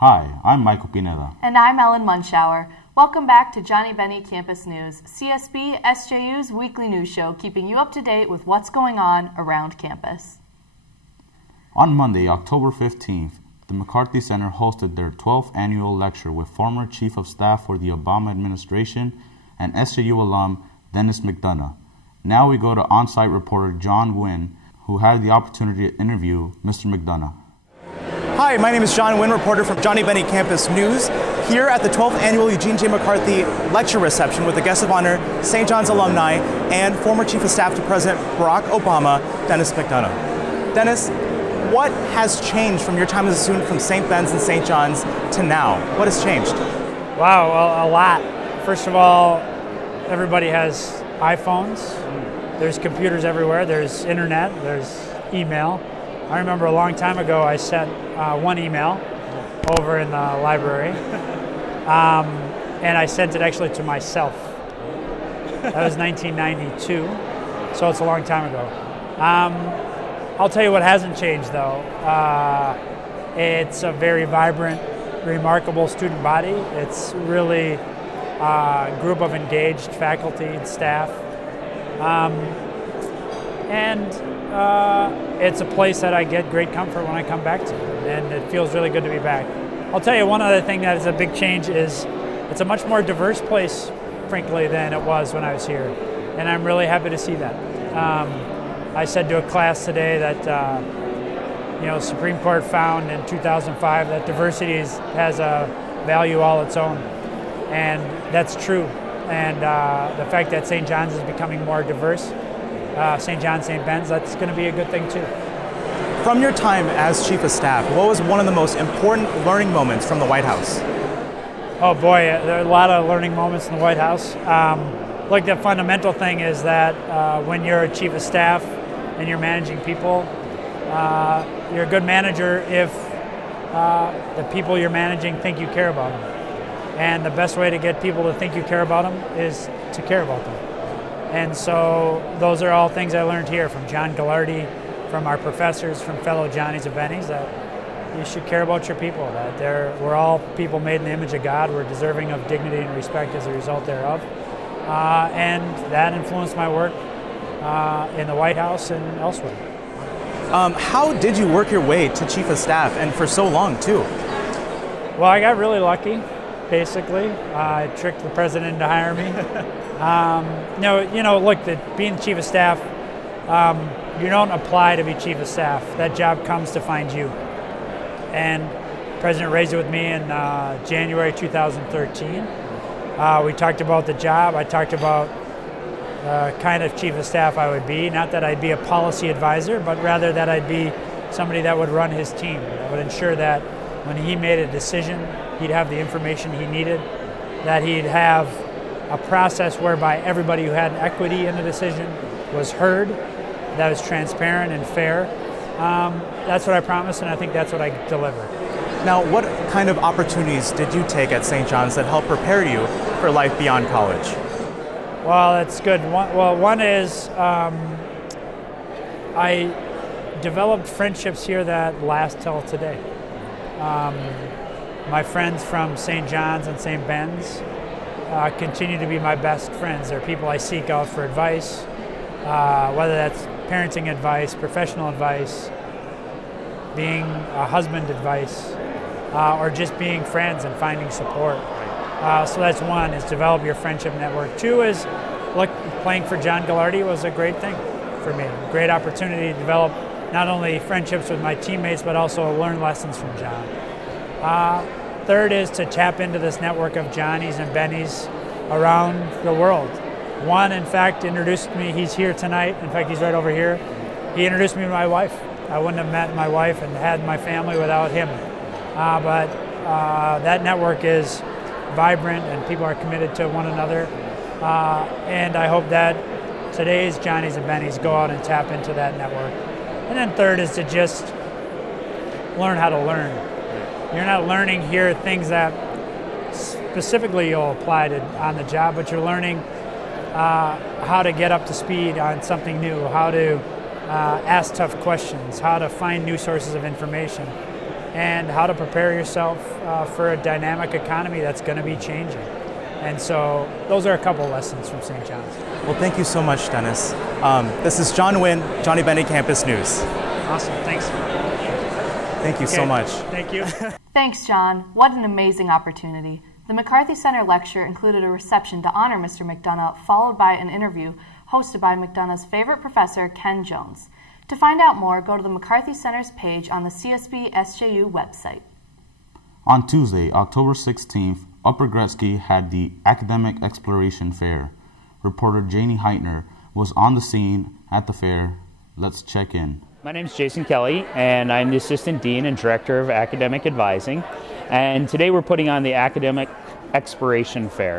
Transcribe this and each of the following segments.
Hi, I'm Michael Pineda. And I'm Ellen Munschauer. Welcome back to Johnnie Bennie Campus News, CSB-SJU's weekly news show, keeping you up to date with what's going on around campus. On Monday, October 15th, the McCarthy Center hosted their 12th annual lecture with former Chief of Staff for the Obama administration and SJU alum Denis McDonough. Now we go to on-site reporter John Nguyen, who had the opportunity to interview Mr. McDonough. Hi, my name is John Nguyen, reporter from Johnnie Bennie Campus News, here at the 12th Annual Eugene J. McCarthy Lecture Reception with the guest of honor, St. John's alumni, and former Chief of Staff to President Barack Obama, Denis McDonough. Denis, what has changed from your time as a student from St. Ben's and St. John's to now? What has changed? Wow, well, a lot. First of all, everybody has iPhones. There's computers everywhere. There's internet. There's email. I remember a long time ago I sent one email over in the library, and I sent it actually to myself. That was 1992, so it's a long time ago. I'll tell you what hasn't changed though. It's a very vibrant, remarkable student body. It's really a group of engaged faculty and staff. It's a place that I get great comfort when I come back to, and it feels really good to be back. I'll tell you one other thing that is a big change is it's a much more diverse place, frankly, than it was when I was here, and I'm really happy to see that. I said to a class today that the Supreme Court found in 2005 that diversity has a value all its own, and that's true. And the fact that St. John's is becoming more diverse, St. John's, St. Ben's, that's going to be a good thing too. From your time as Chief of Staff, what was one of the most important learning moments from the White House? Oh boy, there are a lot of learning moments in the White House. Look, the fundamental thing is that when you're a Chief of Staff and you're managing people, you're a good manager if the people you're managing think you care about them. And the best way to get people to think you care about them is to care about them. And so those are all things I learned here from John Nguyen, from our professors, from fellow Johnnies and Bennies, that you should care about your people, that we're all people made in the image of God. We're deserving of dignity and respect as a result thereof. And that influenced my work in the White House and elsewhere. How did you work your way to Chief of Staff, and for so long too? Well, I got really lucky, basically. I tricked the president into hiring me. Look, being Chief of Staff, you don't apply to be Chief of Staff. That job comes to find you. And the President raised it with me in January 2013. We talked about the job. I talked about the kind of Chief of Staff I would be. Not that I'd be a policy advisor, but rather that I'd be somebody that would run his team, that would ensure that when he made a decision, he'd have the information he needed, that he'd have a process whereby everybody who had equity in the decision was heard, that was transparent and fair. That's what I promised, and I think that's what I deliver. Now, what kind of opportunities did you take at St. John's that helped prepare you for life beyond college? Well, that's good. One is I developed friendships here that last till today. My friends from St. John's and St. Ben's continue to be my best friends. They're people I seek out for advice, whether that's parenting advice, professional advice, being a husband advice, or just being friends and finding support. So that's one, is develop your friendship network. Two is, look, playing for John Nguyen was a great thing for me. Great opportunity to develop not only friendships with my teammates, but also learn lessons from John. Third is to tap into this network of Johnnies and Bennies around the world. One, in fact, introduced me, he's here tonight, in fact, he's right over here. He introduced me to my wife. I wouldn't have met my wife and had my family without him. But that network is vibrant and people are committed to one another. And I hope that today's Johnnies and Bennies go out and tap into that network. And then third is to just learn how to learn. You're not learning here things that specifically you'll apply on the job, but you're learning how to get up to speed on something new, how to ask tough questions, how to find new sources of information. and how to prepare yourself for a dynamic economy that's going to be changing. And so those are a couple lessons from St. John's. Well, thank you so much, Denis. This is John Nguyen, Johnnie Bennie Campus News. Awesome, thanks. Thank you so much. Thank you. Thanks, John. What an amazing opportunity. The McCarthy Center lecture included a reception to honor Mr. McDonough, followed by an interview hosted by McDonough's favorite professor, Ken Jones. To find out more, go to the McCarthy Center's page on the CSB-SJU website. On Tuesday, October 16th, Upper Gretzky had the Academic Exploration Fair. Reporter Janie Heitner was on the scene at the fair. Let's check in. My name is Jason Kelly, and I'm the Assistant Dean and Director of Academic Advising. And today we're putting on the Academic Exploration Fair.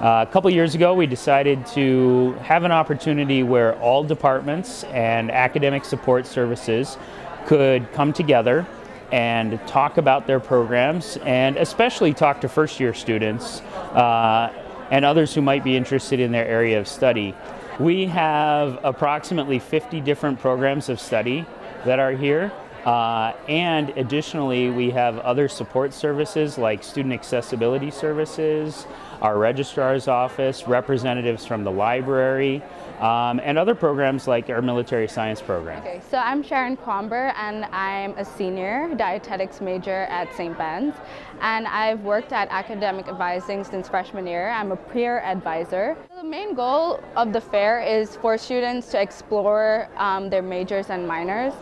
A couple years ago, we decided to have an opportunity where all departments and academic support services could come together and talk about their programs, and especially talk to first-year students and others who might be interested in their area of study. We have approximately 50 different programs of study that are here, and additionally we have other support services like student accessibility services, our registrar's office, representatives from the library, and other programs like our military science program. Okay, so I'm Sharon Cromber, and I'm a senior dietetics major at St. Ben's, and I've worked at academic advising since freshman year. I'm a peer advisor. The main goal of the fair is for students to explore their majors and minors,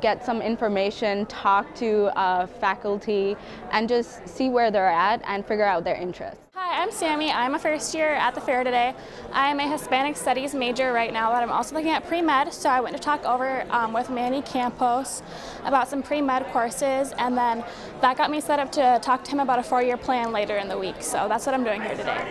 get some information, talk to faculty, and just see where they're at and figure out their interests. Hi, I'm Sammy. I'm a first year at the fair today. I'm a Hispanic Studies major right now, but I'm also looking at pre-med, so I went to talk over with Manny Campos about some pre-med courses, and then that got me set up to talk to him about a 4-year plan later in the week, so that's what I'm doing here today.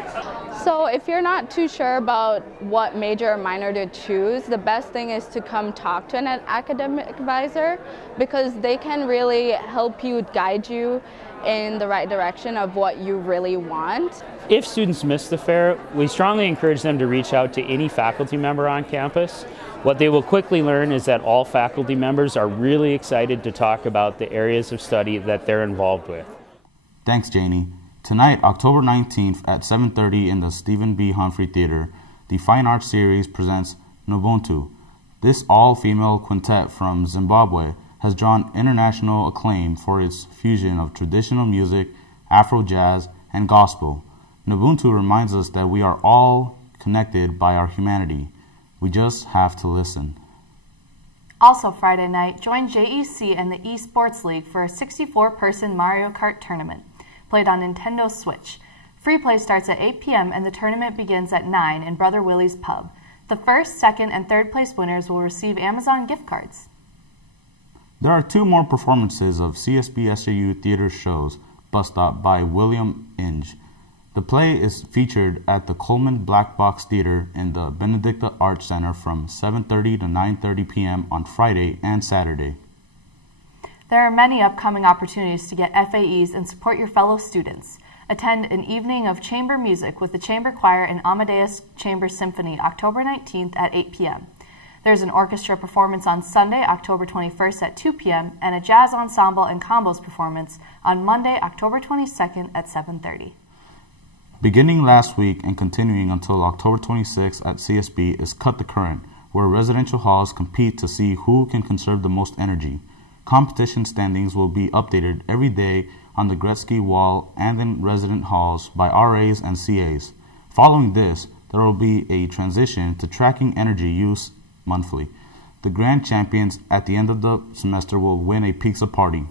So if you're not too sure about what major or minor to choose, the best thing is to come talk to an academic advisor, because they can really help you, guide you in the right direction of what you really want. If students miss the fair, we strongly encourage them to reach out to any faculty member on campus. What they will quickly learn is that all faculty members are really excited to talk about the areas of study that they're involved with. Thanks, Janie. Tonight, October 19th at 7:30 in the Stephen B. Humphrey Theater, the Fine Arts Series presents Nubuntu. This all-female quintet from Zimbabwe has drawn international acclaim for its fusion of traditional music, Afro jazz, and gospel. Nubuntu reminds us that we are all connected by our humanity. We just have to listen. Also Friday night, join JEC and the eSports League for a 64-person Mario Kart tournament, played on Nintendo Switch. Free play starts at 8 p.m. and the tournament begins at 9 in Brother Willie's Pub. The first, second, and third place winners will receive Amazon gift cards. There are 2 more performances of CSB-SJU theater shows, Bus Stop by William Inge. The play is featured at the Coleman Black Box Theater in the Benedicta Arts Center from 7:30 to 9:30 p.m. on Friday and Saturday. There are many upcoming opportunities to get FAEs and support your fellow students. Attend an evening of chamber music with the Chamber Choir and Amadeus Chamber Symphony October 19th at 8 p.m. There's an orchestra performance on Sunday, October 21st at 2 p.m. and a jazz ensemble and combos performance on Monday, October 22nd at 7:30. Beginning last week and continuing until October 26th at CSB is Cut the Current, where residential halls compete to see who can conserve the most energy. Competition standings will be updated every day on the Gretzky wall and in resident halls by RAs and CAs. Following this, there will be a transition to tracking energy use monthly. The grand champions at the end of the semester will win a pizza party.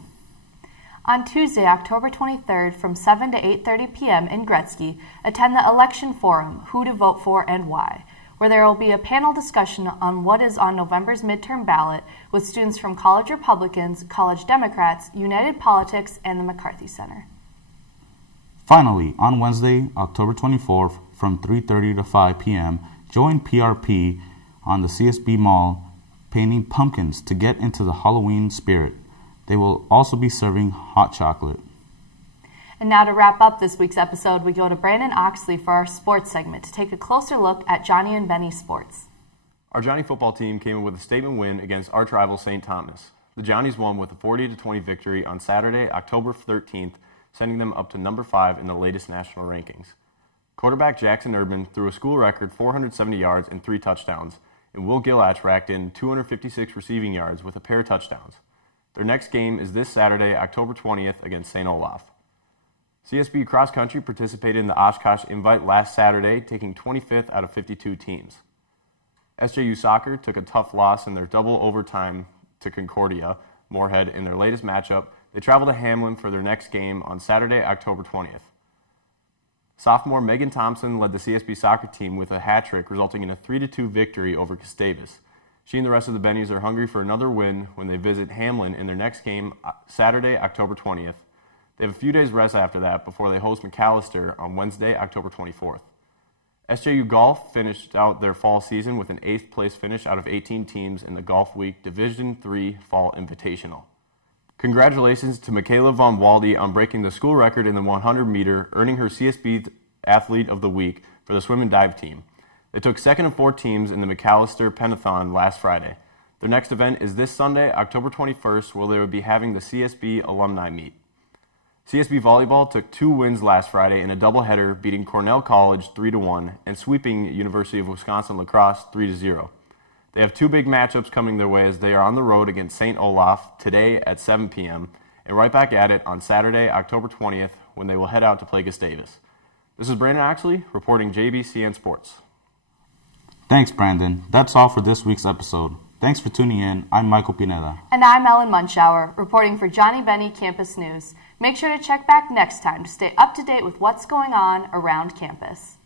On Tuesday, October 23rd from 7 to 8:30 p.m. in Gretzky, attend the Election Forum, Who to Vote For and Why, where there will be a panel discussion on what is on November's midterm ballot with students from College Republicans, College Democrats, United Politics, and the McCarthy Center. Finally, on Wednesday, October 24th from 3:30 to 5 p.m., join PRP on the CSB Mall painting pumpkins to get into the Halloween spirit. They will also be serving hot chocolate. And now to wrap up this week's episode, we go to Brandon Oxley for our sports segment to take a closer look at Johnnie and Bennie sports. Our Johnnie football team came in with a statement win against arch rival St. Thomas. The Johnnies won with a 40-20 victory on Saturday, October 13th, sending them up to number 5 in the latest national rankings. Quarterback Jackson Urban threw a school record 470 yards and 3 touchdowns, and Will Gillatch racked in 256 receiving yards with a pair of touchdowns. Their next game is this Saturday, October 20th, against St. Olaf. CSB Cross Country participated in the Oshkosh Invite last Saturday, taking 25th out of 52 teams. SJU Soccer took a tough loss in their double overtime to Concordia Moorhead in their latest matchup. They travel to Hamlin for their next game on Saturday, October 20th. Sophomore Megan Thompson led the CSB soccer team with a hat trick, resulting in a 3-2 victory over Gustavus. She and the rest of the Bennies are hungry for another win when they visit Hamlin in their next game Saturday, October 20th. They have a few days rest after that before they host McAllister on Wednesday, October 24th. SJU Golf finished out their fall season with an 8th place finish out of 18 teams in the Golf Week Division III Fall Invitational. Congratulations to Michaela Von Walde on breaking the school record in the 100-meter, earning her CSB Athlete of the Week for the swim and dive team. They took 2nd of 4 teams in the McAllister Pennathon last Friday. Their next event is this Sunday, October 21st, where they will be having the CSB Alumni Meet. CSB Volleyball took 2 wins last Friday in a doubleheader, beating Cornell College 3-1 and sweeping University of Wisconsin Lacrosse 3-0. They have 2 big matchups coming their way as they are on the road against St. Olaf today at 7 p.m. and right back at it on Saturday, October 20th, when they will head out to play Gustavus. This is Brandon Oxley reporting JBCN Sports. Thanks, Brandon. That's all for this week's episode. Thanks for tuning in. I'm Michael Pineda. And I'm Ellen Munschauer, reporting for Johnnie Bennie Campus News. Make sure to check back next time to stay up to date with what's going on around campus.